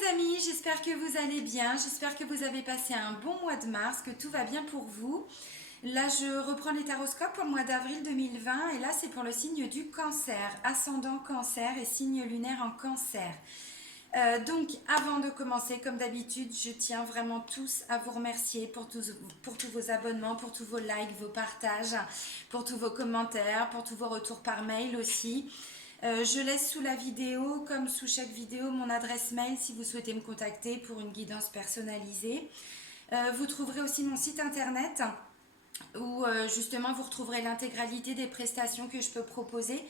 les amis, j'espère que vous allez bien, j'espère que vous avez passé un bon mois de mars, que tout va bien pour vous. Là, je reprends les taroscopes pour le mois d'avril 2020 et là, c'est pour le signe du cancer, ascendant cancer et signe lunaire en cancer. Donc, avant de commencer, comme d'habitude, je tiens vraiment tous à vous remercier pour tous vos abonnements, pour tous vos likes, vos partages, pour tous vos commentaires, pour tous vos retours par mail aussi. Je laisse sous la vidéo, comme sous chaque vidéo, mon adresse mail si vous souhaitez me contacter pour une guidance personnalisée. Vous trouverez aussi mon site internet où justement vous retrouverez l'intégralité des prestations que je peux proposer.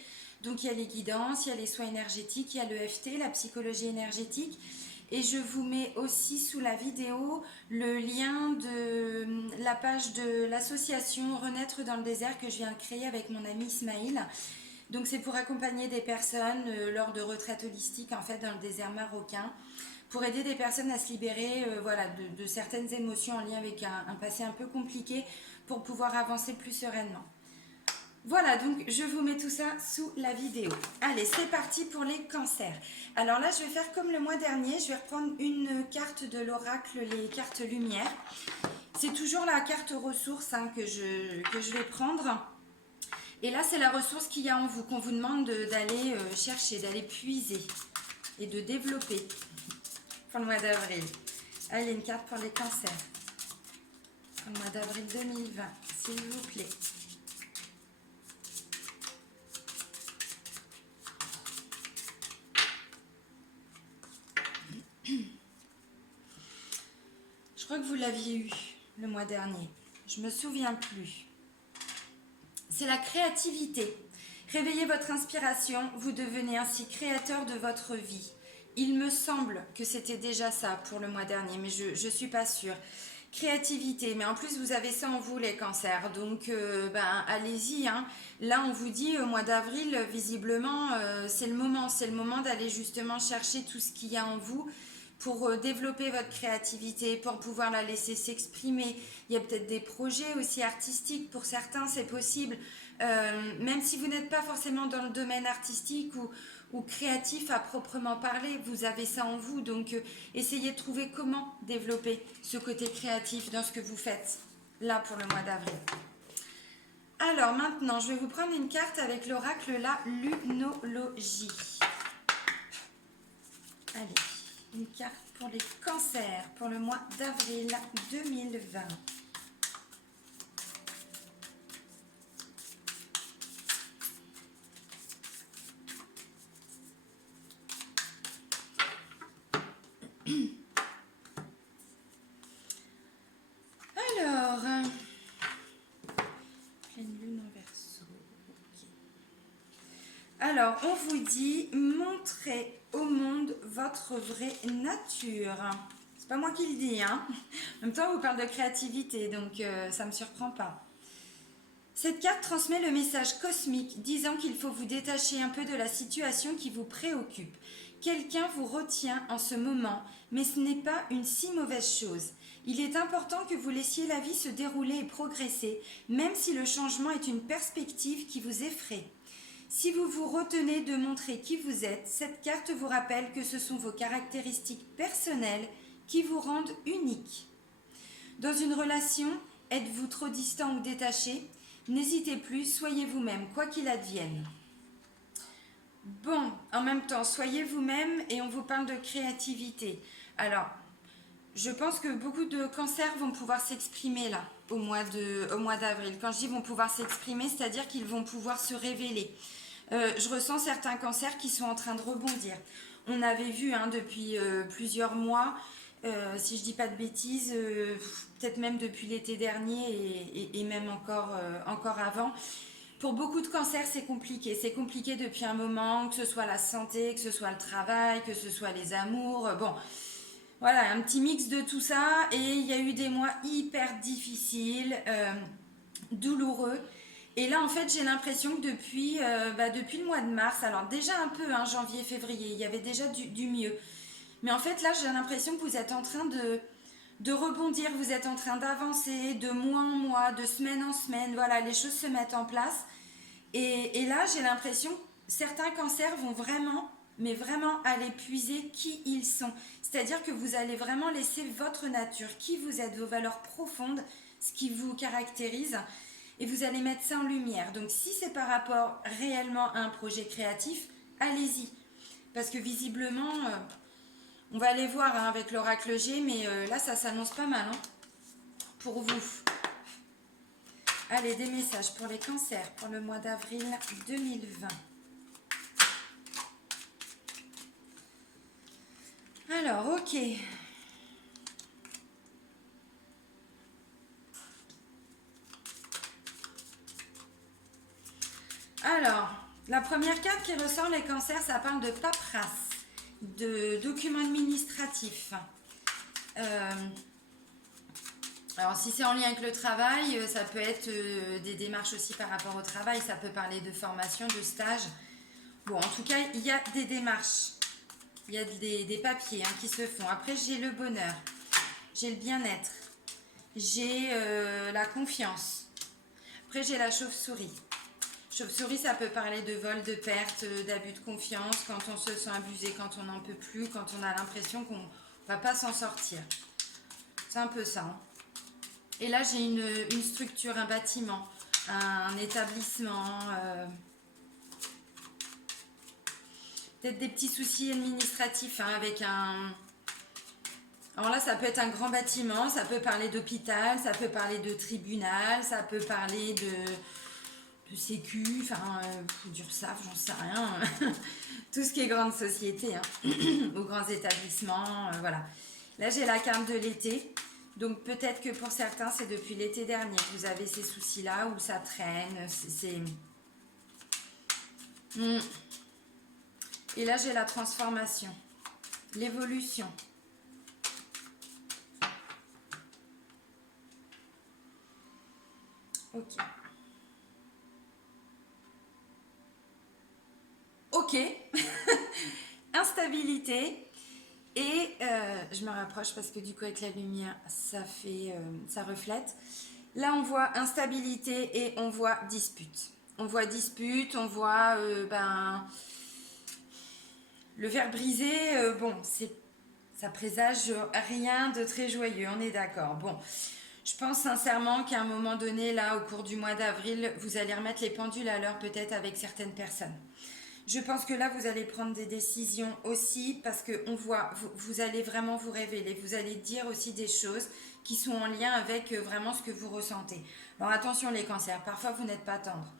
Donc il y a les guidances, il y a les soins énergétiques, il y a l'EFT, la psychologie énergétique. Et je vous mets aussi sous la vidéo le lien de la page de l'association Renaître dans le désert que je viens de créer avec mon ami Ismaïl. Donc c'est pour accompagner des personnes lors de retraites holistiques en fait dans le désert marocain, pour aider des personnes à se libérer voilà, de certaines émotions en lien avec un passé un peu compliqué pour pouvoir avancer plus sereinement. Voilà, donc je vous mets tout ça sous la vidéo. Allez, c'est parti pour les cancers. Alors là, je vais faire comme le mois dernier, je vais reprendre une carte de l'oracle, les cartes lumière. C'est toujours la carte ressource que je vais prendre. Et là, c'est la ressource qu'il y a en vous, qu'on vous demande d'aller chercher, d'aller puiser et de développer pour le mois d'avril. Allez, une carte pour les cancers. Pour le mois d'avril 2020, s'il vous plaît. Je crois que vous l'aviez eu le mois dernier. Je me souviens plus. C'est la créativité. Réveillez votre inspiration, vous devenez ainsi créateur de votre vie. Il me semble que c'était déjà ça pour le mois dernier, mais je ne suis pas sûre. Créativité, mais en plus vous avez ça en vous les cancers, donc allez-y. Là on vous dit au mois d'avril, visiblement c'est le moment d'aller justement chercher tout ce qu'il y a en vous pour développer votre créativité, pour pouvoir la laisser s'exprimer. Il y a peut-être des projets aussi artistiques, pour certains c'est possible, même si vous n'êtes pas forcément dans le domaine artistique ou créatif à proprement parler, vous avez ça en vous, donc essayez de trouver comment développer ce côté créatif dans ce que vous faites, là pour le mois d'avril. Alors maintenant, je vais vous prendre une carte avec l'oracle la lunologie. Allez, une carte pour les cancers pour le mois d'avril 2020. Alors, pleine lune en Verseau. Okay. Alors, on vous dit, montrez au monde votre vraie nature. C'est pas moi qui le dis, En même temps, on vous parle de créativité, donc ça ne me surprend pas. Cette carte transmet le message cosmique disant qu'il faut vous détacher un peu de la situation qui vous préoccupe. Quelqu'un vous retient en ce moment, mais ce n'est pas une si mauvaise chose. Il est important que vous laissiez la vie se dérouler et progresser, même si le changement est une perspective qui vous effraie. Si vous vous retenez de montrer qui vous êtes, cette carte vous rappelle que ce sont vos caractéristiques personnelles qui vous rendent unique. Dans une relation, êtes-vous trop distant ou détaché ? N'hésitez plus, soyez vous-même, quoi qu'il advienne. Bon, en même temps, soyez vous-même et on vous parle de créativité. Alors, je pense que beaucoup de cancers vont pouvoir s'exprimer là, au mois d'avril. Quand je dis vont pouvoir s'exprimer, c'est-à-dire qu'ils vont pouvoir se révéler. Je ressens certains cancers qui sont en train de rebondir. On avait vu depuis plusieurs mois, si je dis pas de bêtises, peut-être même depuis l'été dernier et même encore avant. Pour beaucoup de cancers, c'est compliqué. C'est compliqué depuis un moment, que ce soit la santé, que ce soit le travail, que ce soit les amours. Bon, voilà, un petit mix de tout ça. Et il y a eu des mois hyper difficiles, douloureux. Et là, en fait, j'ai l'impression que depuis le mois de mars, alors déjà un peu, janvier, février, il y avait déjà du mieux. Mais en fait, là, j'ai l'impression que vous êtes en train de rebondir, vous êtes en train d'avancer de mois en mois, de semaine en semaine. Voilà, les choses se mettent en place. Et là, j'ai l'impression que certains cancers vont vraiment mais vraiment aller puiser qui ils sont. C'est-à-dire que vous allez vraiment laisser votre nature, qui vous êtes, vos valeurs profondes, ce qui vous caractérise, et vous allez mettre ça en lumière. Donc si c'est par rapport réellement à un projet créatif, allez-y. Parce que visiblement, on va aller voir hein, avec l'oracle G, mais là ça s'annonce pas mal hein, pour vous. Allez, des messages pour les cancers pour le mois d'avril 2020. Alors, ok. Alors, la première carte qui ressort, les cancers, ça parle de paperasse, de documents administratifs. Alors, si c'est en lien avec le travail, ça peut être des démarches aussi par rapport au travail, ça peut parler de formation, de stage. Bon, en tout cas, il y a des démarches, il y a des papiers hein, qui se font. Après, j'ai le bonheur, j'ai le bien-être, j'ai la confiance. Après, j'ai la chauve-souris. Chauve-souris, ça peut parler de vol, de perte, d'abus de confiance, quand on se sent abusé, quand on n'en peut plus, quand on a l'impression qu'on ne va pas s'en sortir. C'est un peu ça. Hein. Et là, j'ai une structure, un bâtiment, un établissement, peut-être des petits soucis administratifs hein, avec un... Alors là, ça peut être un grand bâtiment, ça peut parler d'hôpital, ça peut parler de tribunal, ça peut parler de sécu, enfin, d'URSSAF, j'en sais rien. Tout ce qui est grande société, hein, aux grands établissements, voilà. Là, j'ai la carte de l'été. Donc, peut-être que pour certains, c'est depuis l'été dernier que vous avez ces soucis-là, où ça traîne, Et là, j'ai la transformation, l'évolution. Ok. Ok. Instabilité. Et je me rapproche parce que du coup, avec la lumière, ça reflète. Là, on voit instabilité et on voit dispute. On voit dispute, on voit le verre brisé. Bon, ça présage rien de très joyeux, on est d'accord. Bon, je pense sincèrement qu'à un moment donné, là, au cours du mois d'avril, vous allez remettre les pendules à l'heure peut-être avec certaines personnes. Je pense que là, vous allez prendre des décisions aussi parce que on voit, vous allez vraiment vous révéler. Vous allez dire aussi des choses qui sont en lien avec vraiment ce que vous ressentez. Alors attention les cancers, parfois vous n'êtes pas tendre.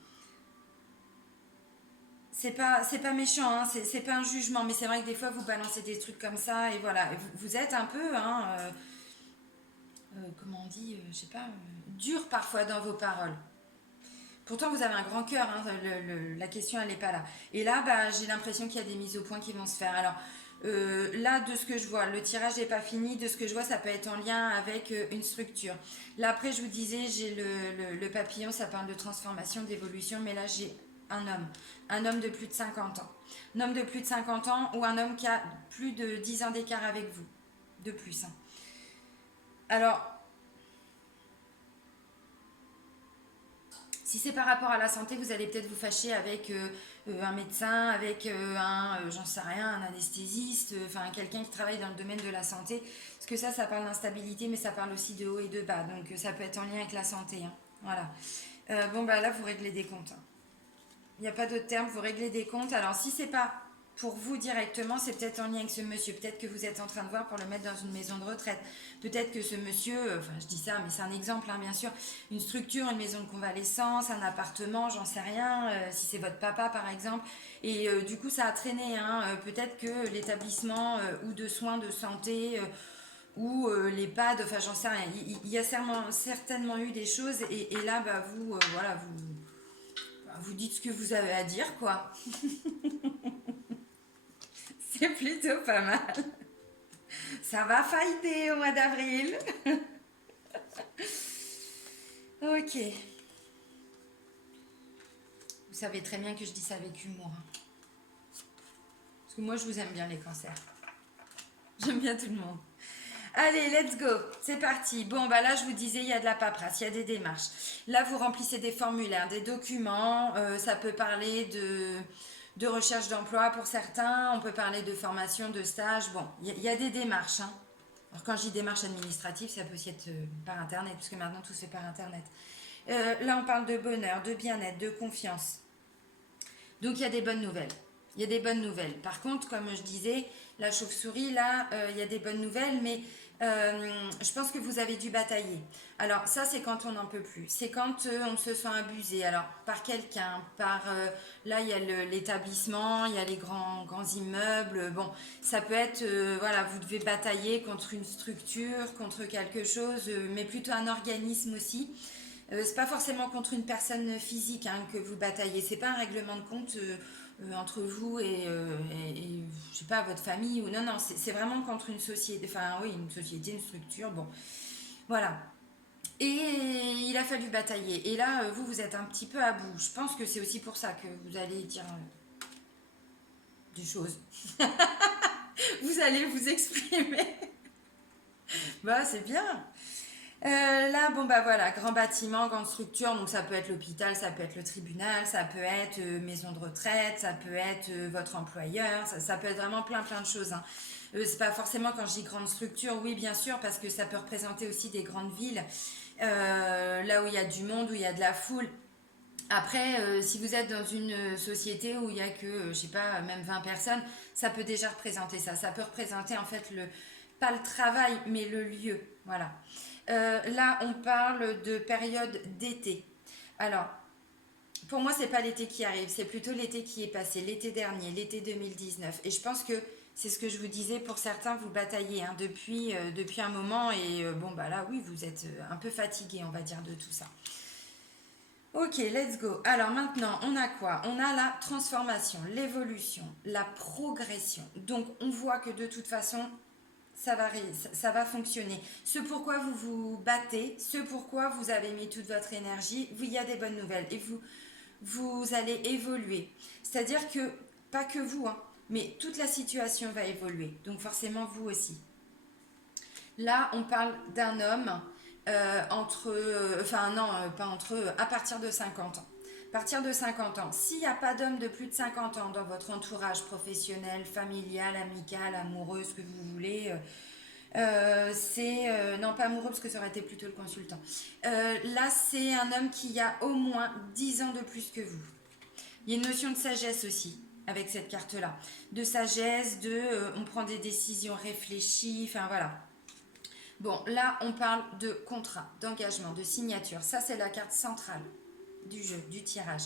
C'est pas méchant, hein, c'est pas un jugement, mais c'est vrai que des fois vous balancez des trucs comme ça et voilà, vous êtes un peu, hein, comment on dit, je sais pas, dur parfois dans vos paroles. Pourtant, vous avez un grand cœur, hein, la question, elle n'est pas là. Et là, j'ai l'impression qu'il y a des mises au point qui vont se faire. Alors, là, de ce que je vois, le tirage n'est pas fini. De ce que je vois, ça peut être en lien avec une structure. Là, après, je vous disais, j'ai le papillon, ça parle de transformation, d'évolution. Mais là, j'ai un homme. Un homme de plus de 50 ans. Un homme de plus de 50 ans ou un homme qui a plus de 10 ans d'écart avec vous. De plus. Hein. Alors, si c'est par rapport à la santé, vous allez peut-être vous fâcher avec un médecin, avec j'en sais rien, un anesthésiste, enfin quelqu'un qui travaille dans le domaine de la santé. Parce que ça parle d'instabilité, mais ça parle aussi de haut et de bas. Donc ça peut être en lien avec la santé. Hein. Voilà. Là, vous réglez des comptes. Hein. Il n'y a pas d'autre terme, vous réglez des comptes. Alors si c'est pas pour vous directement, c'est peut-être en lien avec ce monsieur. Peut-être que vous êtes en train de voir pour le mettre dans une maison de retraite. Peut-être que ce monsieur, enfin je dis ça, mais c'est un exemple, hein, bien sûr, une structure, une maison de convalescence, un appartement, j'en sais rien, si c'est votre papa par exemple. Et du coup, ça a traîné. Hein, peut-être que l'établissement ou de soins de santé ou l'EHPAD, enfin j'en sais rien. Il y a certainement eu des choses et là, vous dites ce que vous avez à dire, quoi. C'est plutôt pas mal. Ça va fighter au mois d'avril. Ok. Vous savez très bien que je dis ça avec humour. Hein. Parce que moi, je vous aime bien les cancers. J'aime bien tout le monde. Allez, let's go. C'est parti. Bon, là, je vous disais, il y a de la paperasse, il y a des démarches. Là, vous remplissez des formulaires, des documents. Ça peut parler de recherche d'emploi pour certains, on peut parler de formation, de stage. Bon, il y a des démarches, hein. Alors quand je dis démarche administrative, ça peut aussi être par Internet, puisque maintenant tout se fait par Internet. Là, on parle de bonheur, de bien-être, de confiance. Donc, il y a des bonnes nouvelles. Il y a des bonnes nouvelles. Par contre, comme je disais, la chauve-souris, là, il y a des bonnes nouvelles, mais je pense que vous avez dû batailler. Alors, ça, c'est quand on n'en peut plus. C'est quand on se sent abusé. Alors, par quelqu'un, par... là, il y a l'établissement, il y a les grands immeubles. Bon, ça peut être... voilà, vous devez batailler contre une structure, contre quelque chose, mais plutôt un organisme aussi. C'est pas forcément contre une personne physique, hein, que vous bataillez. C'est pas un règlement de compte entre vous et, je sais pas, votre famille. Ou non, non, c'est vraiment contre une société. Enfin, oui, une société, une structure. Bon, voilà. Et il a fallu batailler. Et là, vous êtes un petit peu à bout. Je pense que c'est aussi pour ça que vous allez dire des choses. Vous allez vous exprimer. Bah, c'est bien. Là, bon bah voilà, grand bâtiment, grande structure, donc ça peut être l'hôpital, ça peut être le tribunal, ça peut être maison de retraite, ça peut être votre employeur, ça peut être vraiment plein de choses, hein. C'est pas forcément quand je dis grande structure, oui bien sûr, parce que ça peut représenter aussi des grandes villes, là où il y a du monde, où il y a de la foule. Après, si vous êtes dans une société où il y a que, je sais pas, même 20 personnes, ça peut déjà représenter ça. Ça peut représenter en fait pas le travail, mais le lieu. Voilà. Là, on parle de période d'été. Alors, pour moi, c'est pas l'été qui arrive, c'est plutôt l'été qui est passé, l'été dernier, l'été 2019. Et je pense que c'est ce que je vous disais, pour certains, vous bataillez, hein, depuis un moment. Et bon, bah là, oui, vous êtes un peu fatigué, on va dire, de tout ça. Ok, let's go. Alors maintenant, on a quoi? On a la transformation, l'évolution, la progression. Donc, on voit que de toute façon, ça va fonctionner. Ce pourquoi vous vous battez, ce pourquoi vous avez mis toute votre énergie, il y a des bonnes nouvelles et vous allez évoluer. C'est-à-dire que, pas que vous, hein, mais toute la situation va évoluer. Donc forcément, vous aussi. Là, on parle d'un homme enfin non, pas entre eux, à partir de 50 ans. À partir de 50 ans, s'il n'y a pas d'homme de plus de 50 ans dans votre entourage professionnel, familial, amical, amoureux, ce que vous voulez, non, pas amoureux parce que ça aurait été plutôt le consultant. Là, c'est un homme qui a au moins 10 ans de plus que vous. Il y a une notion de sagesse aussi avec cette carte-là. De sagesse, on prend des décisions réfléchies, enfin voilà. Bon, là, on parle de contrat, d'engagement, de signature. Ça, c'est la carte centrale du jeu, du tirage.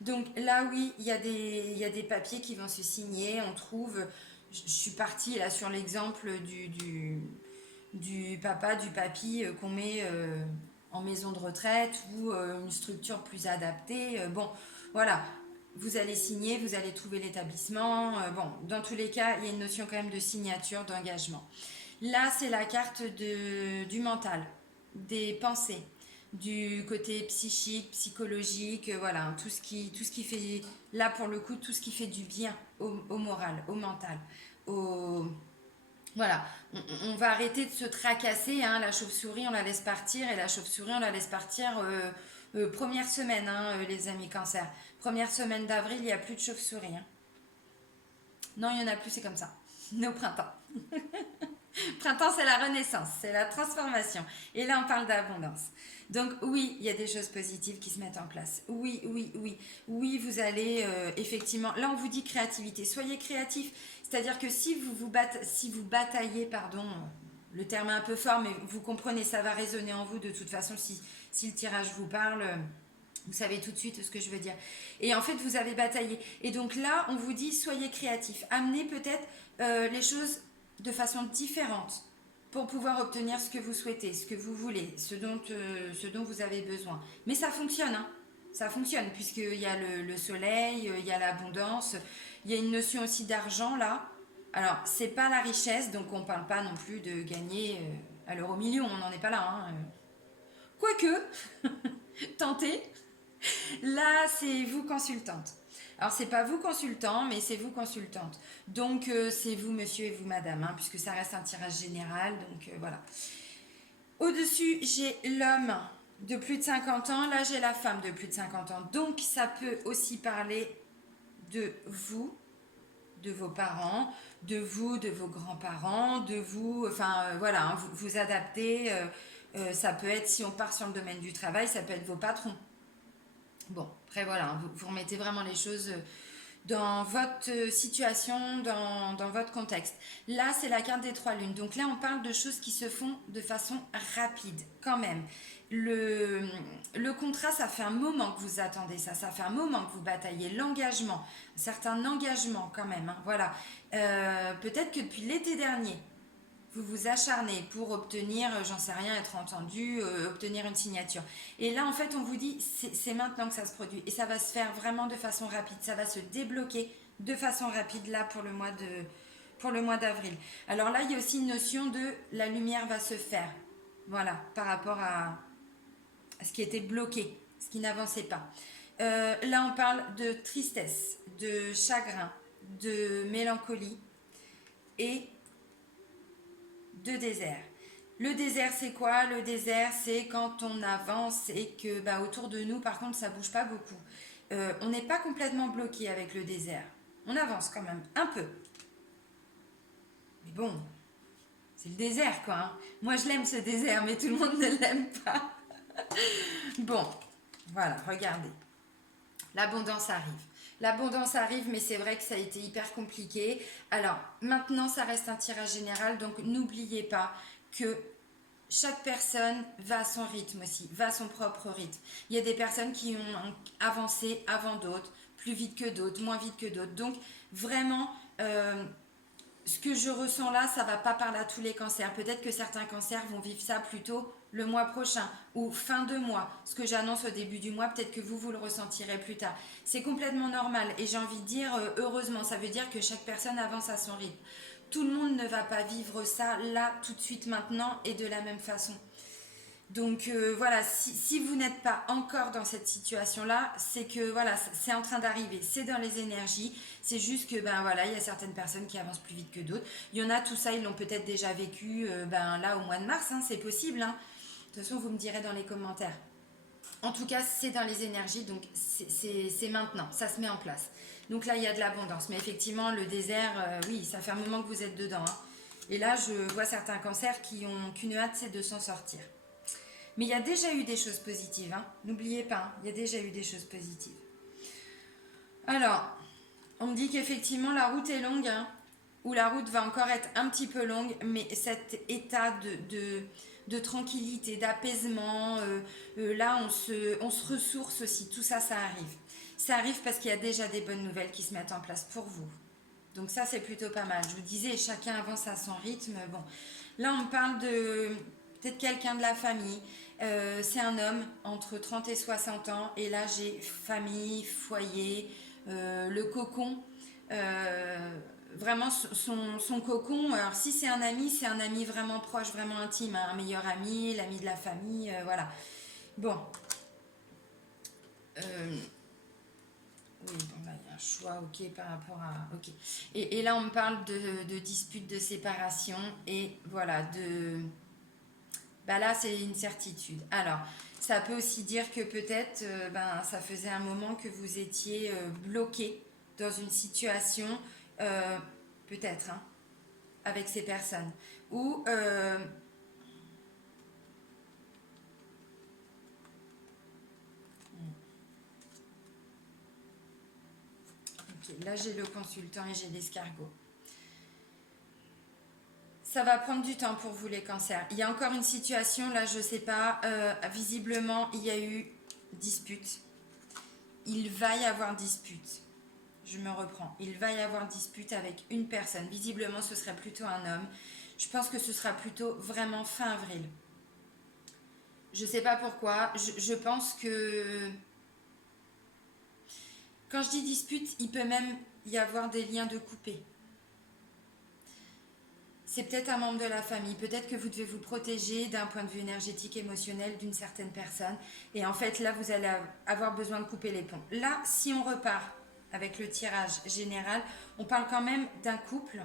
Donc là, oui, il y a des papiers qui vont se signer. On trouve, je suis partie là sur l'exemple du papa, du papy qu'on met en maison de retraite ou une structure plus adaptée. Bon, voilà. Vous allez signer, vous allez trouver l'établissement. Bon, dans tous les cas, il y a une notion quand même de signature, d'engagement. Là, c'est la carte du mental, des pensées, du côté psychique, psychologique, voilà, tout ce qui fait, là pour le coup, tout ce qui fait du bien au moral, au mental, au... Voilà, on va arrêter de se tracasser, hein, la chauve-souris, on la laisse partir, et la chauve-souris, on la laisse partir première semaine, hein, les amis cancer. Première semaine d'avril, il n'y a plus de chauve-souris, hein. Non, il n'y en a plus, c'est comme ça. Au printemps. Printemps, c'est la renaissance, c'est la transformation. Et là, on parle d'abondance. Donc oui, il y a des choses positives qui se mettent en place. Oui, oui, oui. Oui, vous allez effectivement... Là, on vous dit créativité. Soyez créatif. C'est-à-dire que si vous bataillez, pardon, le terme est un peu fort, mais vous comprenez, ça va résonner en vous de toute façon. Si le tirage vous parle, vous savez tout de suite ce que je veux dire. Et en fait, vous avez bataillé. Et donc là, on vous dit, soyez créatif. Amenez peut-être les choses de façon différente pour pouvoir obtenir ce que vous souhaitez, ce que vous voulez, ce dont vous avez besoin. Mais ça fonctionne, hein. Ça fonctionne, puisqu'il y a le soleil, il y a l'abondance, il y a une notion aussi d'argent là. Alors, c'est pas la richesse, donc on parle pas non plus de gagner à l'euro million, on n'en est pas là, hein. Quoique, tentez. Là, c'est vous consultante. Alors, c'est pas vous consultant, mais c'est vous consultante. Donc, c'est vous monsieur et vous madame, hein, puisque ça reste un tirage général. Donc, voilà. Au-dessus, j'ai l'homme de plus de 50 ans. Là, j'ai la femme de plus de 50 ans. Donc, ça peut aussi parler de vous, de vos parents, de vous, de vos grands-parents, de vous, enfin voilà, hein, vous adaptez. Ça peut être, si on part sur le domaine du travail, ça peut être vos patrons. Bon, après voilà, hein, vous remettez vraiment les choses dans votre situation, dans votre contexte. Là, c'est la carte des trois lunes. Donc là, on parle de choses qui se font de façon rapide, quand même. Le contrat, ça fait un moment que vous attendez ça, ça fait un moment que vous bataillez. L'engagement, un certain engagement quand même, hein, voilà. Peut-être que depuis l'été dernier, vous vous acharnez pour obtenir, j'en sais rien, être entendu, obtenir une signature. Et là, en fait, on vous dit, c'est maintenant que ça se produit. Et ça va se faire vraiment de façon rapide. Ça va se débloquer de façon rapide, là, pour le mois d'avril. Alors là, il y a aussi une notion de la lumière va se faire. Voilà, par rapport à ce qui était bloqué, ce qui n'avançait pas. Là, on parle de tristesse, de chagrin, de mélancolie et de désert. Le désert, c'est quoi? Le désert, c'est quand on avance et que autour de nous, par contre, ça bouge pas beaucoup. On n'est pas complètement bloqué avec le désert. On avance quand même, un peu. Mais bon, c'est le désert, quoi. Hein. Moi, je l'aime, ce désert, mais tout le monde ne l'aime pas. Bon, voilà, regardez. L'abondance arrive. L'abondance arrive, mais c'est vrai que ça a été hyper compliqué. Alors, maintenant, ça reste un tirage général, donc n'oubliez pas que chaque personne va à son rythme aussi, va à son propre rythme. Il y a des personnes qui ont avancé avant d'autres, plus vite que d'autres, moins vite que d'autres. Donc, vraiment, ce que je ressens là, ça va pas parler à tous les cancers. Peut-être que certains cancers vont vivre ça plutôt le mois prochain ou fin de mois. Ce que j'annonce au début du mois, peut-être que vous le ressentirez plus tard. C'est complètement normal et j'ai envie de dire heureusement, ça veut dire que chaque personne avance à son rythme. Tout le monde ne va pas vivre ça là, tout de suite, maintenant et de la même façon. Donc voilà, si vous n'êtes pas encore dans cette situation-là, c'est que voilà, c'est en train d'arriver, c'est dans les énergies, c'est juste que voilà, il y a certaines personnes qui avancent plus vite que d'autres. Il y en a, tout ça, ils l'ont peut-être déjà vécu là au mois de mars, hein, c'est possible. Hein. De toute façon, vous me direz dans les commentaires. En tout cas, c'est dans les énergies, donc c'est maintenant, ça se met en place. Donc là, il y a de l'abondance, mais effectivement, le désert, oui, ça fait un moment que vous êtes dedans. Hein. Et là, je vois certains cancers qui ont qu'une hâte, c'est de s'en sortir. Mais il y a déjà eu des choses positives, hein. N'oubliez pas, hein, il y a déjà eu des choses positives. Alors, on me dit qu'effectivement la route est longue, hein, ou la route va encore être un petit peu longue, mais cet état de tranquillité, d'apaisement, là on se ressource aussi, tout ça, ça arrive. Ça arrive parce qu'il y a déjà des bonnes nouvelles qui se mettent en place pour vous. Donc ça, c'est plutôt pas mal. Je vous disais, chacun avance à son rythme. Bon, là, on parle de peut-être quelqu'un de la famille. C'est un homme entre 30 et 60 ans. Et là, j'ai famille, foyer, le cocon. Vraiment, son cocon. Alors, si c'est un ami vraiment proche, vraiment intime. Hein, un meilleur ami, l'ami de la famille. Voilà. Bon. Oui, bon, là, il y a un choix, ok, par rapport à... Ok. Et là, on me parle de dispute, de séparation, et voilà, là, c'est une certitude. Alors, ça peut aussi dire que peut-être, ça faisait un moment que vous étiez bloqué dans une situation, peut-être, hein, avec ces personnes, ou... ok, là, j'ai le consultant et j'ai l'escargot. Ça va prendre du temps pour vous les cancers. Il y a encore une situation, là je ne sais pas, visiblement il y a eu dispute. Il va y avoir dispute. Je me reprends. Il va y avoir dispute avec une personne. Visiblement ce serait plutôt un homme. Je pense que ce sera plutôt vraiment fin avril. Je ne sais pas pourquoi. Je pense que... Quand je dis dispute, il peut même y avoir des liens de coupé. C'est peut-être un membre de la famille, peut-être que vous devez vous protéger d'un point de vue énergétique, émotionnel d'une certaine personne. Et en fait, là, vous allez avoir besoin de couper les ponts. Là, si on repart avec le tirage général, on parle quand même d'un couple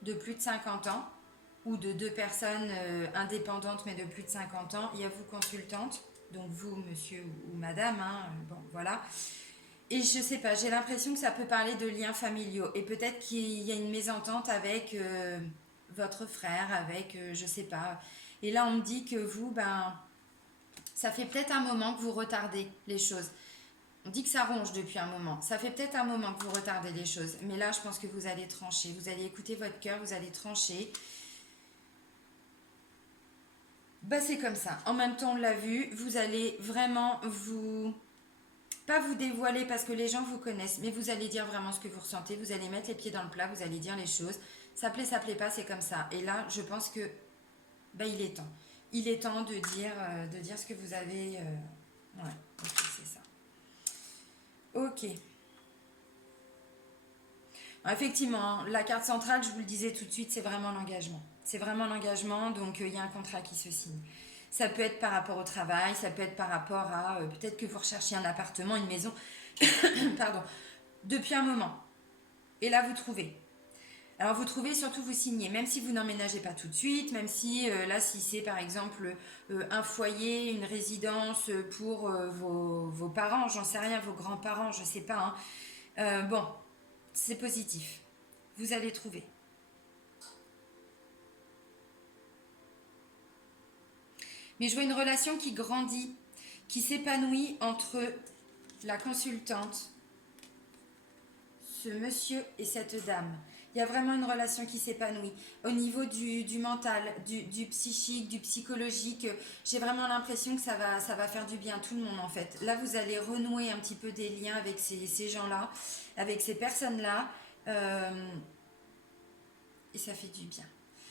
de plus de 50 ans ou de deux personnes indépendantes mais de plus de 50 ans. Il y a vous consultante, donc vous, monsieur ou madame, hein, bon, voilà. Et je sais pas, j'ai l'impression que ça peut parler de liens familiaux. Et peut-être qu'il y a une mésentente avec votre frère, avec, je sais pas. Et là, on me dit que vous, ben, ça fait peut-être un moment que vous retardez les choses. On dit que ça ronge depuis un moment. Ça fait peut-être un moment que vous retardez les choses. Mais là, je pense que vous allez trancher. Vous allez écouter votre cœur, vous allez trancher. Bah, c'est comme ça. En même temps, on l'a vu, vous allez vraiment vous... Pas vous dévoiler parce que les gens vous connaissent, mais vous allez dire vraiment ce que vous ressentez. Vous allez mettre les pieds dans le plat, vous allez dire les choses. Ça plaît pas, c'est comme ça. Et là, je pense que bah, il est temps. Il est temps de dire ce que vous avez... Ouais, ok, c'est ça. Ok. Effectivement, la carte centrale, je vous le disais tout de suite, c'est vraiment l'engagement. C'est vraiment l'engagement, donc il y a un contrat qui se signe. Ça peut être par rapport au travail, ça peut être par rapport à peut-être que vous recherchiez un appartement, une maison, pardon, depuis un moment. Et là, vous trouvez. Alors, vous trouvez, surtout vous signez, même si vous n'emménagez pas tout de suite, même si là, si c'est par exemple un foyer, une résidence pour vos parents, j'en sais rien, vos grands-parents, je sais pas. Hein. Bon, c'est positif. Vous allez trouver. Mais je vois une relation qui grandit, qui s'épanouit entre la consultante, ce monsieur et cette dame. Il y a vraiment une relation qui s'épanouit. Au niveau du mental, du psychique, du psychologique, j'ai vraiment l'impression que ça va faire du bien à tout le monde en fait. Là, vous allez renouer un petit peu des liens avec ces gens-là, avec ces personnes-là. Et ça fait du bien.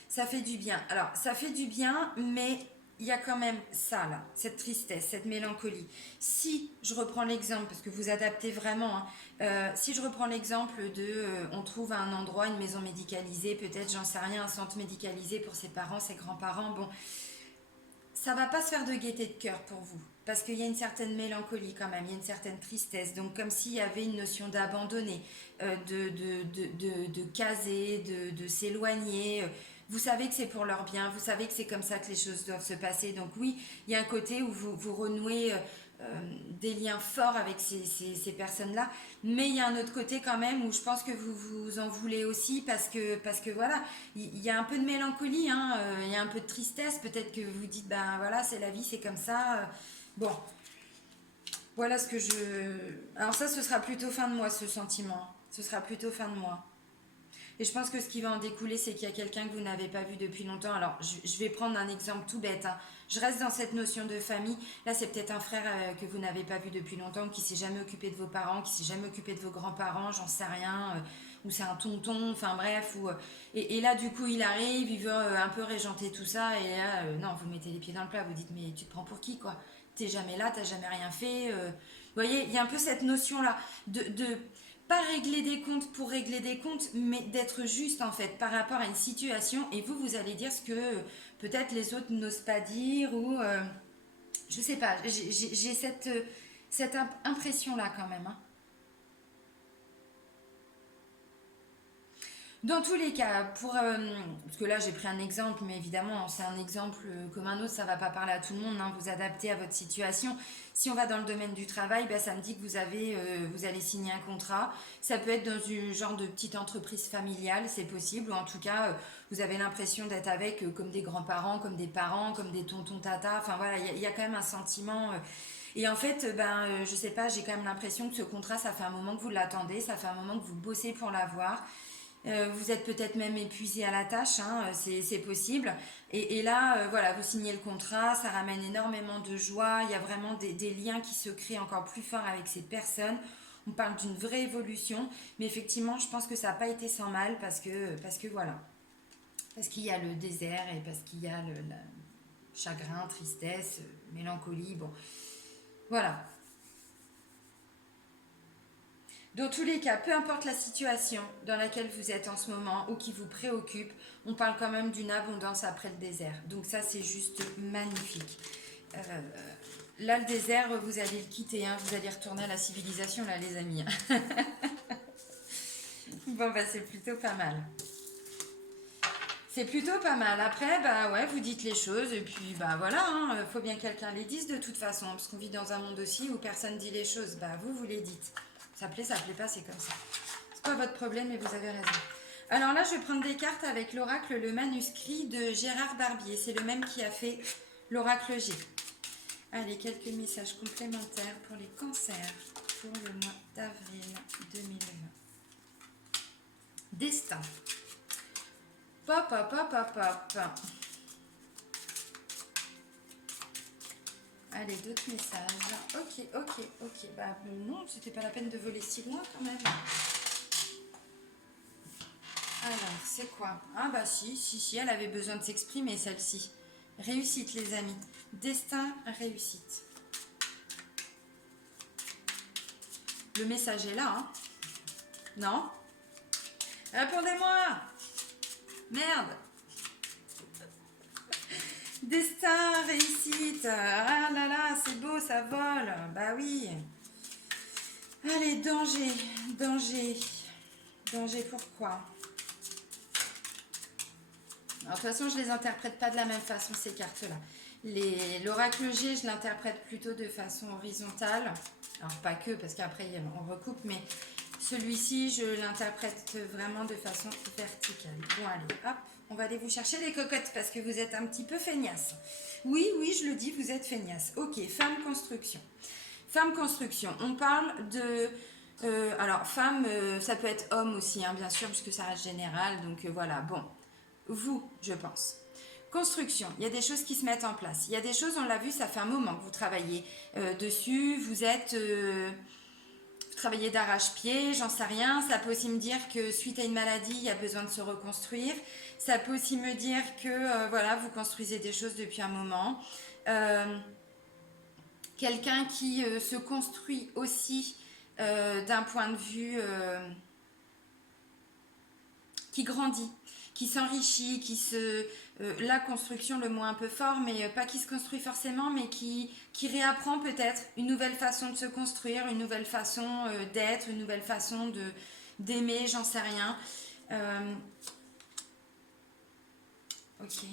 Ça fait du bien. Alors, ça fait du bien, mais il y a quand même ça, là, cette tristesse, cette mélancolie. Si je reprends l'exemple, parce que vous adaptez vraiment, hein, si je reprends l'exemple de, on trouve un endroit, une maison médicalisée, peut-être, j'en sais rien, un centre médicalisé pour ses parents, ses grands-parents, bon, ça va pas se faire de gaieté de cœur pour vous. Parce qu'il y a une certaine mélancolie quand même, il y a une certaine tristesse. Donc comme s'il y avait une notion d'abandonner, de caser, de s'éloigner. Vous savez que c'est pour leur bien, vous savez que c'est comme ça que les choses doivent se passer. Donc oui, il y a un côté où vous renouez des liens forts avec ces personnes-là. Mais il y a un autre côté quand même où je pense que vous vous en voulez aussi parce que voilà, il y a un peu de mélancolie, hein, il y a un peu de tristesse. Peut-être que vous dites, ben voilà, c'est la vie, c'est comme ça. Bon, voilà ce que je... Alors ça, ce sera plutôt fin de mois, ce sentiment. Ce sera plutôt fin de mois. Et je pense que ce qui va en découler, c'est qu'il y a quelqu'un que vous n'avez pas vu depuis longtemps. Alors, je vais prendre un exemple tout bête. Hein. Je reste dans cette notion de famille. Là, c'est peut-être un frère que vous n'avez pas vu depuis longtemps, qui s'est jamais occupé de vos parents, qui s'est jamais occupé de vos grands-parents, j'en sais rien. Ou c'est un tonton, enfin bref. Et là, du coup, il arrive, il veut un peu régenter tout ça. Et là, non, vous mettez les pieds dans le plat. Vous dites, mais tu te prends pour qui, quoi? T'es jamais là, t'as jamais rien fait. Vous voyez, il y a un peu cette notion-là de pas régler des comptes pour régler des comptes, mais d'être juste en fait par rapport à une situation. Et vous, vous allez dire ce que peut-être les autres n'osent pas dire ou je sais pas. J'ai cette impression-là quand même. Hein. Dans tous les cas, parce que là j'ai pris un exemple, mais évidemment c'est un exemple comme un autre, ça va pas parler à tout le monde, hein, vous adaptez à votre situation. Si on va dans le domaine du travail, bah, ça me dit que vous allez signer un contrat. Ça peut être dans une genre de petite entreprise familiale, c'est possible, ou en tout cas vous avez l'impression d'être avec comme des grands-parents, comme des parents, comme des tontons tata. Enfin voilà, il y a quand même un sentiment. Et en fait, je sais pas, j'ai quand même l'impression que ce contrat, ça fait un moment que vous l'attendez, ça fait un moment que vous bossez pour l'avoir. Vous êtes peut-être même épuisé à la tâche, hein, c'est possible. Et là, voilà, vous signez le contrat, ça ramène énormément de joie. Il y a vraiment des liens qui se créent encore plus forts avec ces personnes. On parle d'une vraie évolution, mais effectivement, je pense que ça n'a pas été sans mal parce que voilà, parce qu'il y a le désert et parce qu'il y a le chagrin, tristesse, mélancolie. Bon, voilà. Dans tous les cas, peu importe la situation dans laquelle vous êtes en ce moment ou qui vous préoccupe, on parle quand même d'une abondance après le désert. Donc ça, c'est juste magnifique. Euh, Là, le désert, vous allez le quitter, hein, vous allez retourner à la civilisation, là, les amis. Bon, bah, c'est plutôt pas mal. C'est plutôt pas mal. Après, bah ouais, vous dites les choses et puis bah voilà, hein, faut bien que quelqu'un les dise de toute façon, parce qu'on vit dans un monde aussi où personne dit les choses. Bah vous les dites. ça plaît pas, c'est comme ça. C'est pas votre problème et vous avez raison. Alors là, je vais prendre des cartes avec l'oracle Le Manuscrit de Gérard Barbier. C'est le même qui a fait l'oracle G. Allez, quelques messages complémentaires pour les cancers pour le mois d'avril 2020. Destin. Pop, pop, pop, pop, pop. Allez, d'autres messages. Ok. Bah non, c'était pas la peine de voler si loin quand même. Alors, c'est quoi? Ah bah si, elle avait besoin de s'exprimer celle-ci. Réussite les amis. Destin, réussite. Le message est là, hein? Non? Répondez-moi! Merde! Destin, réussite. Ah là là, c'est beau, ça vole. Bah oui. Allez, danger. Danger, pourquoi? Alors, de toute façon, je ne les interprète pas de la même façon, ces cartes-là. L'oracle G, je l'interprète plutôt de façon horizontale. Alors, pas que, parce qu'après, on recoupe, mais celui-ci, je l'interprète vraiment de façon verticale. Bon, allez, hop, on va aller vous chercher des cocottes, parce que vous êtes un petit peu feignasse. Oui, je le dis, vous êtes feignasse. Ok, femme construction. Femme construction, on parle de... alors, femme, ça peut être homme aussi, hein, bien sûr, puisque ça reste général, donc voilà, bon. Vous, je pense. Construction, il y a des choses qui se mettent en place. Il y a des choses, on l'a vu, ça fait un moment que vous travaillez dessus. Vous travaillez d'arrache-pied, j'en sais rien. Ça peut aussi me dire que suite à une maladie, il y a besoin de se reconstruire. Ça peut aussi me dire que voilà, vous construisez des choses depuis un moment. Quelqu'un qui se construit aussi d'un point de vue qui grandit, qui s'enrichit, la construction, le mot un peu fort, mais pas qui se construit forcément, mais qui réapprend peut-être une nouvelle façon de se construire, une nouvelle façon d'être, une nouvelle façon d'aimer, j'en sais rien. Ok.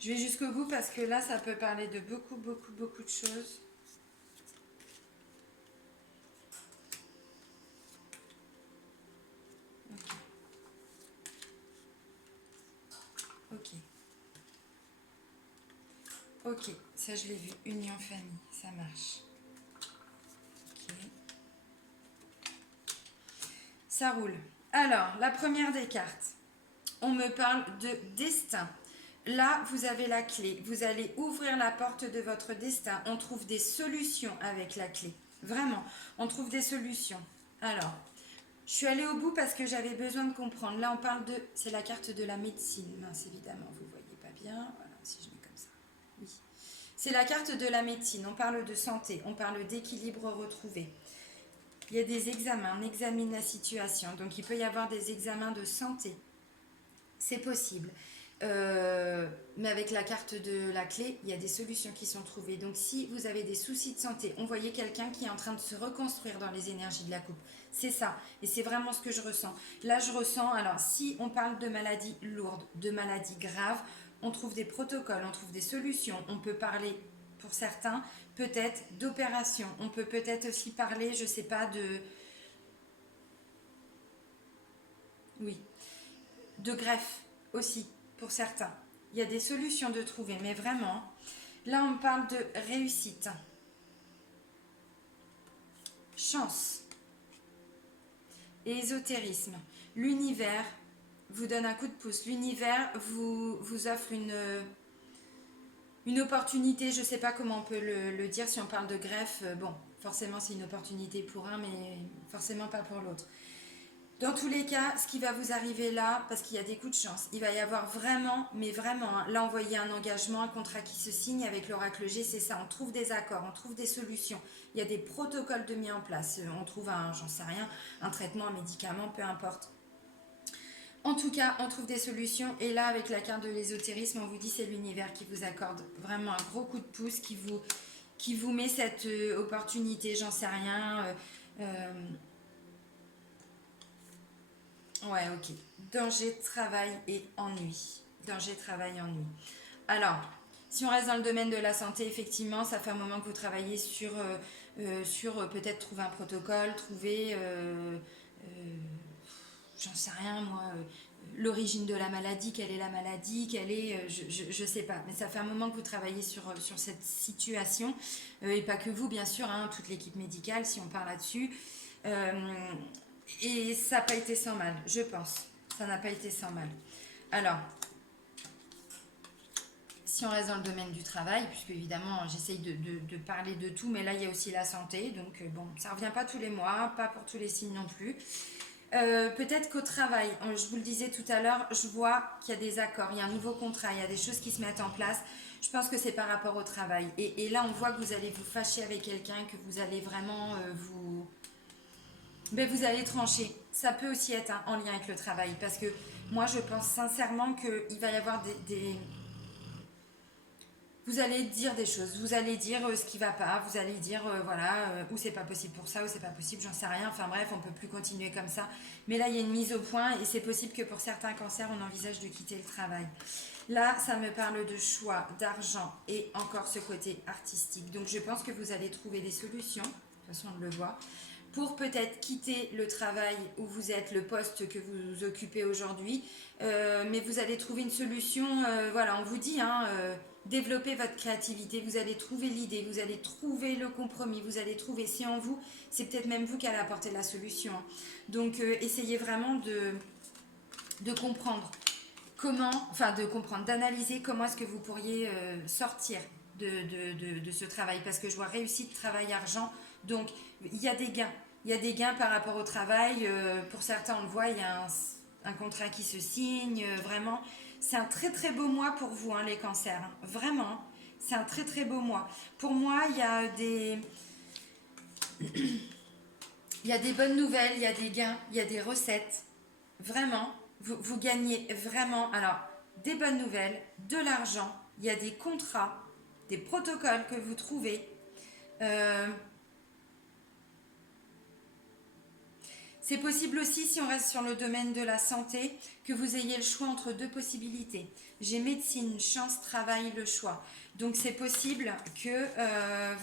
Je vais jusqu'au bout parce que là, ça peut parler de beaucoup de choses. Ok, ça je l'ai vu. Union famille, ça marche. Ok. Ça roule. Alors, la première des cartes. On me parle de destin. Là, vous avez la clé. Vous allez ouvrir la porte de votre destin. On trouve des solutions avec la clé. Vraiment, on trouve des solutions. Alors, je suis allée au bout parce que j'avais besoin de comprendre. Là, on parle de... C'est la carte de la médecine. Mince, évidemment, vous ne voyez pas bien. Voilà, si je mets comme ça. Oui. C'est la carte de la médecine. On parle de santé. On parle d'équilibre retrouvé. Il y a des examens. On examine la situation. Donc, il peut y avoir des examens de santé. C'est possible. Mais avec la carte de la clé, il y a des solutions qui sont trouvées. Donc si vous avez des soucis de santé, on voyait quelqu'un qui est en train de se reconstruire dans les énergies de la coupe. C'est ça. Et c'est vraiment ce que je ressens. Là, je ressens, alors si on parle de maladies lourdes, de maladies graves, on trouve des protocoles, on trouve des solutions. On peut parler, pour certains, peut-être d'opérations. On peut peut-être aussi parler, je sais pas, oui, de greffe aussi, pour certains. Il y a des solutions de trouver, mais vraiment, là on parle de réussite, chance, et ésotérisme. L'univers vous donne un coup de pouce. L'univers vous offre une opportunité, je ne sais pas comment on peut le dire si on parle de greffe. Bon, forcément c'est une opportunité pour un, mais forcément pas pour l'autre. Dans tous les cas, ce qui va vous arriver là, parce qu'il y a des coups de chance, il va y avoir vraiment, mais vraiment, hein, là on voyait un engagement, un contrat qui se signe avec l'oracle G, c'est ça, on trouve des accords, on trouve des solutions, il y a des protocoles de mis en place, on trouve un, j'en sais rien, un traitement, un médicament, peu importe. En tout cas, on trouve des solutions et là, avec la carte de l'ésotérisme, on vous dit c'est l'univers qui vous accorde vraiment un gros coup de pouce, qui vous met cette opportunité, j'en sais rien. Ouais, ok. Danger, travail et ennui. Danger, travail, ennui. Alors, si on reste dans le domaine de la santé, effectivement, ça fait un moment que vous travaillez sur peut-être trouver un protocole, trouver, j'en sais rien moi, l'origine de la maladie, quelle est la maladie, quelle est, je sais pas. Mais ça fait un moment que vous travaillez sur cette situation, et pas que vous, bien sûr, hein, toute l'équipe médicale, si on parle là-dessus. Euh, et ça n'a pas été sans mal, je pense. Ça n'a pas été sans mal. Alors, si on reste dans le domaine du travail, puisque évidemment j'essaye de parler de tout, mais là il y a aussi la santé, donc bon, ça ne revient pas tous les mois, pas pour tous les signes non plus. Peut-être qu'au travail, je vous le disais tout à l'heure, je vois qu'il y a des accords, il y a un nouveau contrat, il y a des choses qui se mettent en place. Je pense que c'est par rapport au travail. Et là, on voit que vous allez vous fâcher avec quelqu'un, que vous allez vraiment ben, vous allez trancher. Ça peut aussi être hein, en lien avec le travail, parce que moi, je pense sincèrement qu'il va y avoir vous allez dire des choses, vous allez dire ce qui va pas, vous allez dire voilà, ou c'est pas possible pour ça, ou c'est pas possible, j'en sais rien, enfin bref, on peut plus continuer comme ça. Mais là, il y a une mise au point et c'est possible que pour certains cancers, on envisage de quitter le travail. Là, ça me parle de choix, d'argent et encore ce côté artistique. Donc je pense que vous allez trouver des solutions, de toute façon on le voit, pour peut-être quitter le travail où vous êtes, le poste que vous occupez aujourd'hui, mais vous allez trouver une solution, voilà, on vous dit, hein, développez votre créativité, vous allez trouver l'idée, vous allez trouver le compromis, vous allez trouver, si en vous, c'est peut-être même vous qui allez apporter la solution. Hein. Donc essayez vraiment de comprendre comment, enfin de comprendre, d'analyser comment est-ce que vous pourriez sortir de ce travail, parce que je vois réussite, travail, argent, donc il y a des gains. Il y a des gains par rapport au travail. Pour certains, on le voit, il y a un contrat qui se signe. Vraiment, c'est un très très beau mois pour vous, hein, les cancers. Hein. Vraiment, c'est un très très beau mois. Pour moi, il y a des bonnes nouvelles, il y a des gains, il y a des recettes. Vraiment, vous gagnez vraiment. Alors, des bonnes nouvelles, de l'argent, il y a des contrats, des protocoles que vous trouvez. Euh, C'est possible aussi, si on reste sur le domaine de la santé, que vous ayez le choix entre deux possibilités. J'ai médecine, chance, travail, le choix. Donc c'est possible que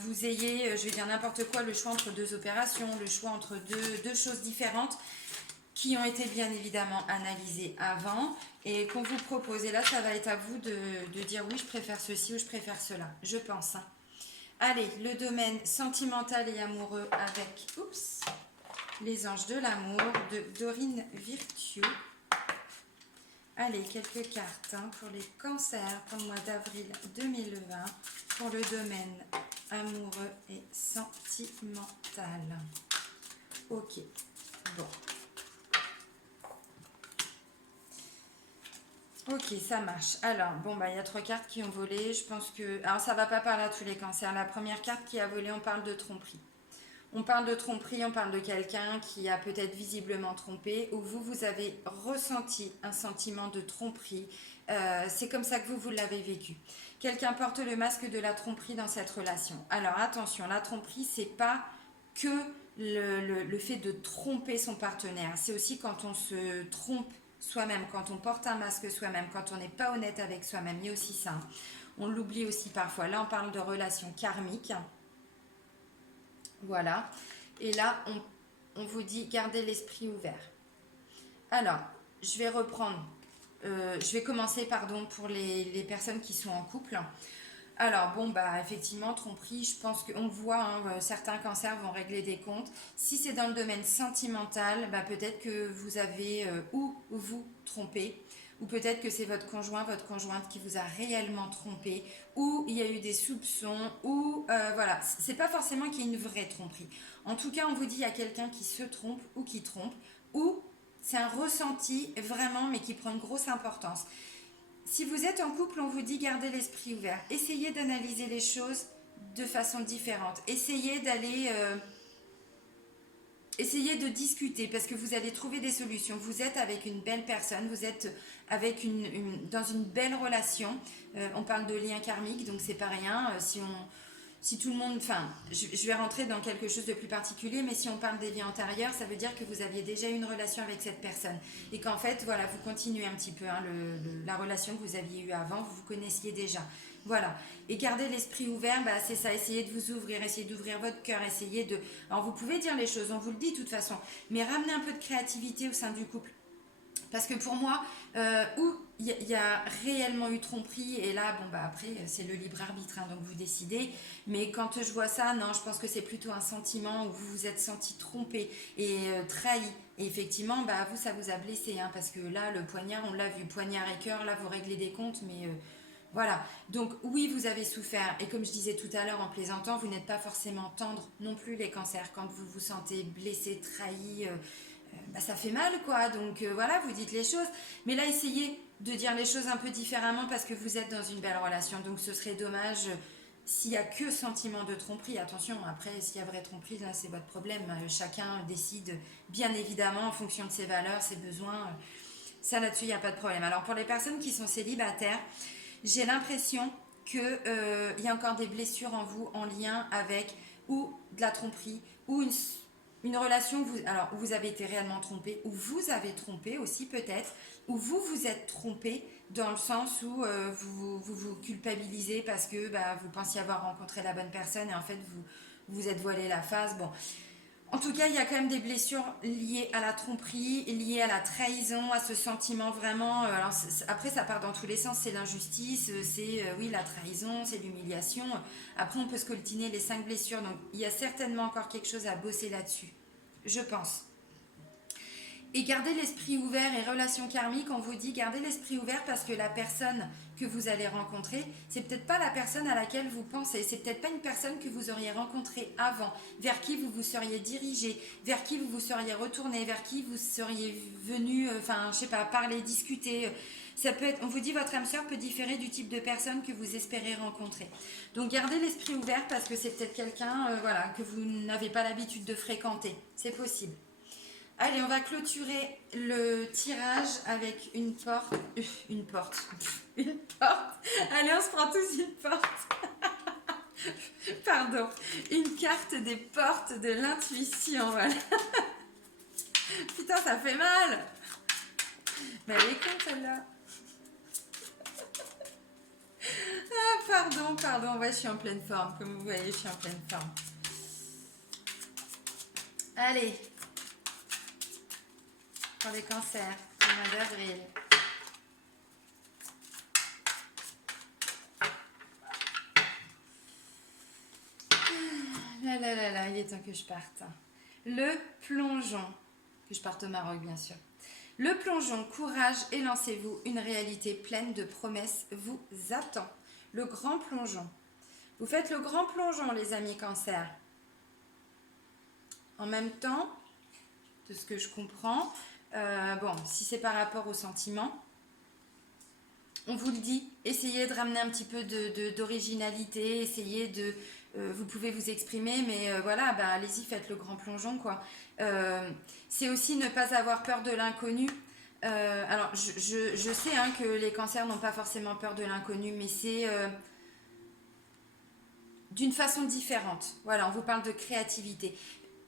vous ayez, je vais dire n'importe quoi, le choix entre deux opérations, le choix entre deux choses différentes qui ont été bien évidemment analysées avant et qu'on vous propose. Et là, ça va être à vous de dire oui, je préfère ceci ou je préfère cela, je pense. Hein. Allez, le domaine sentimental et amoureux avec... Oups. Les anges de l'amour de Dorine Virtue. Allez, quelques cartes hein, pour les cancers pour le mois d'avril 2020 pour le domaine amoureux et sentimental. Ok, bon. Ok, ça marche. Alors, bon, bah, il y a trois cartes qui ont volé. Je pense que... Alors, ça va pas parler à tous les cancers. La première carte qui a volé, on parle de tromperie. On parle de tromperie, on parle de quelqu'un qui a peut-être visiblement trompé, ou vous avez ressenti un sentiment de tromperie. C'est comme ça que vous l'avez vécu. Quelqu'un porte le masque de la tromperie dans cette relation. Alors attention, la tromperie, c'est pas que le fait de tromper son partenaire. C'est aussi quand on se trompe soi-même, quand on porte un masque soi-même, quand on n'est pas honnête avec soi-même. Il y a aussi ça. On l'oublie aussi parfois. Là, on parle de relations karmiques. Voilà. Et là, on vous dit gardez l'esprit ouvert. Alors, je vais reprendre. Je vais commencer, pardon, pour les personnes qui sont en couple. Alors, bon, bah, effectivement, tromperie, je pense qu'on voit, hein, certains cancers vont régler des comptes. Si c'est dans le domaine sentimental, bah, peut-être que vous avez ou vous trompé, ou peut-être que c'est votre conjoint, votre conjointe qui vous a réellement trompé, ou il y a eu des soupçons, ou voilà, c'est pas forcément qu'il y ait une vraie tromperie. En tout cas, on vous dit il y a quelqu'un qui se trompe ou qui trompe, ou C'est un ressenti vraiment, mais qui prend une grosse importance. Si vous êtes en couple, on vous dit gardez l'esprit ouvert. Essayez d'analyser les choses de façon différente. Essayez de discuter parce que vous allez trouver des solutions. Vous êtes avec une belle personne, vous êtes avec dans une belle relation. On parle de lien karmique, donc c'est pas rien. Si tout le monde, enfin, je vais rentrer dans quelque chose de plus particulier, mais si on parle des vies antérieures, ça veut dire que vous aviez déjà eu une relation avec cette personne et qu'en fait, voilà, vous continuez un petit peu hein, la relation que vous aviez eue avant, vous vous connaissiez déjà. Voilà. Et garder l'esprit ouvert, bah, c'est ça, essayez de vous ouvrir, essayez d'ouvrir votre cœur, essayez de... Alors vous pouvez dire les choses, on vous le dit de toute façon, mais ramenez un peu de créativité au sein du couple. Parce que pour moi, où il y a réellement eu tromperie, et là, bon, bah après, c'est le libre arbitre, hein, donc vous décidez. Mais quand je vois ça, non, je pense que c'est plutôt un sentiment où vous vous êtes senti trompé et trahi. Et effectivement, bah, vous, ça vous a blessé, hein, parce que là, le poignard, on l'a vu, poignard et cœur, là, vous réglez des comptes, mais voilà. Donc, oui, vous avez souffert. Et comme je disais tout à l'heure en plaisantant, vous n'êtes pas forcément tendre non plus, les cancers. Quand vous vous sentez blessé, trahi, bah, ça fait mal quoi, donc voilà, vous dites les choses, mais là essayez de dire les choses un peu différemment parce que vous êtes dans une belle relation, donc ce serait dommage s'il n'y a que sentiment de tromperie. Attention, après s'il y a vraie tromperie, là c'est votre problème, chacun décide bien évidemment en fonction de ses valeurs, ses besoins, ça là-dessus il n'y a pas de problème. Alors pour les personnes qui sont célibataires, j'ai l'impression qu'il y a encore des blessures en vous en lien avec ou de la tromperie ou une relation où vous avez été réellement trompé, ou vous avez trompé aussi peut-être, ou vous vous êtes trompé dans le sens où vous culpabilisez parce que bah, vous pensiez avoir rencontré la bonne personne et en fait vous êtes voilé la face. Bon, en tout cas, il y a quand même des blessures liées à la tromperie, liées à la trahison, à ce sentiment vraiment. Alors, après, ça part dans tous les sens. C'est l'injustice, c'est oui la trahison, c'est l'humiliation. Après, on peut scoltiner les 5 blessures. Donc, il y a certainement encore quelque chose à bosser là-dessus, je pense. Et gardez l'esprit ouvert et relations karmiques, on vous dit gardez l'esprit ouvert parce que la personne que vous allez rencontrer, c'est peut-être pas la personne à laquelle vous pensez, c'est peut-être pas une personne que vous auriez rencontrée avant, vers qui vous vous seriez dirigé, vers qui vous vous seriez retourné, vers qui vous seriez venu, enfin je sais pas, parler, discuter. Ça peut être, on vous dit votre âme sœur peut différer du type de personne que vous espérez rencontrer. Donc gardez l'esprit ouvert parce que c'est peut-être quelqu'un voilà, que vous n'avez pas l'habitude de fréquenter. C'est possible. Allez, on va clôturer le tirage avec une porte. Une porte. Une porte. Allez, on se prend tous une porte. Pardon. Une carte des portes de l'intuition. Voilà. Putain, ça fait mal. Mais elle est con celle-là. Ah, pardon. Ouais, je suis en pleine forme. Comme vous voyez, je suis en pleine forme. Allez. Pour les cancers, le mois d'avril. Là, il est temps que je parte. Le plongeon, que je parte au Maroc bien sûr. Le plongeon, courage et lancez-vous, une réalité pleine de promesses vous attend. Le grand plongeon. Vous faites le grand plongeon les amis cancer. En même temps, de ce que je comprends, bon, si c'est par rapport aux sentiments, on vous le dit, essayez de ramener un petit peu d'originalité, essayez de... vous pouvez vous exprimer, mais voilà, bah, allez-y, faites le grand plongeon, quoi. C'est aussi ne pas avoir peur de l'inconnu. Alors, je sais hein, que les cancers n'ont pas forcément peur de l'inconnu, mais c'est d'une façon différente. Voilà, on vous parle de créativité.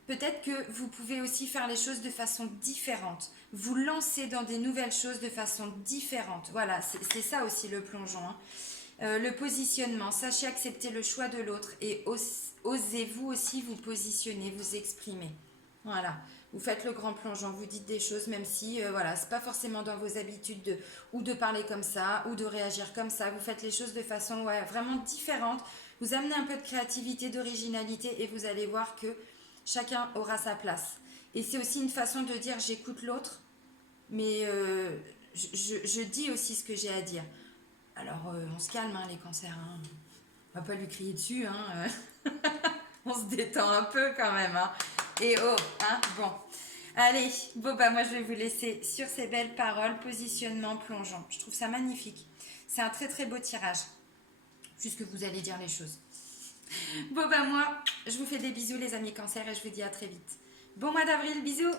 Peut-être que vous pouvez aussi faire les choses de façon différente. Vous lancer dans des nouvelles choses de façon différente. Voilà, c'est ça aussi le plongeon. Hein. Le positionnement. Sachez accepter le choix de l'autre et osez-vous aussi vous positionner, vous exprimer. Voilà. Vous faites le grand plongeon, vous dites des choses, même si voilà, c'est pas forcément dans vos habitudes ou de parler comme ça, ou de réagir comme ça. Vous faites les choses de façon ouais, vraiment différente. Vous amenez un peu de créativité, d'originalité et vous allez voir que chacun aura sa place. Et c'est aussi une façon de dire j'écoute l'autre, mais je dis aussi ce que j'ai à dire. Alors on se calme hein, les cancers, hein. On va pas lui crier dessus, hein. On se détend un peu quand même. Hein. Et oh, hein, bon. Allez, bon bah moi je vais vous laisser sur ces belles paroles, positionnement plongeon. Je trouve ça magnifique. C'est un très très beau tirage. Juste que vous allez dire les choses. Bon bah moi, je vous fais des bisous les amis cancer et je vous dis à très vite. Bon mois d'avril, bisous.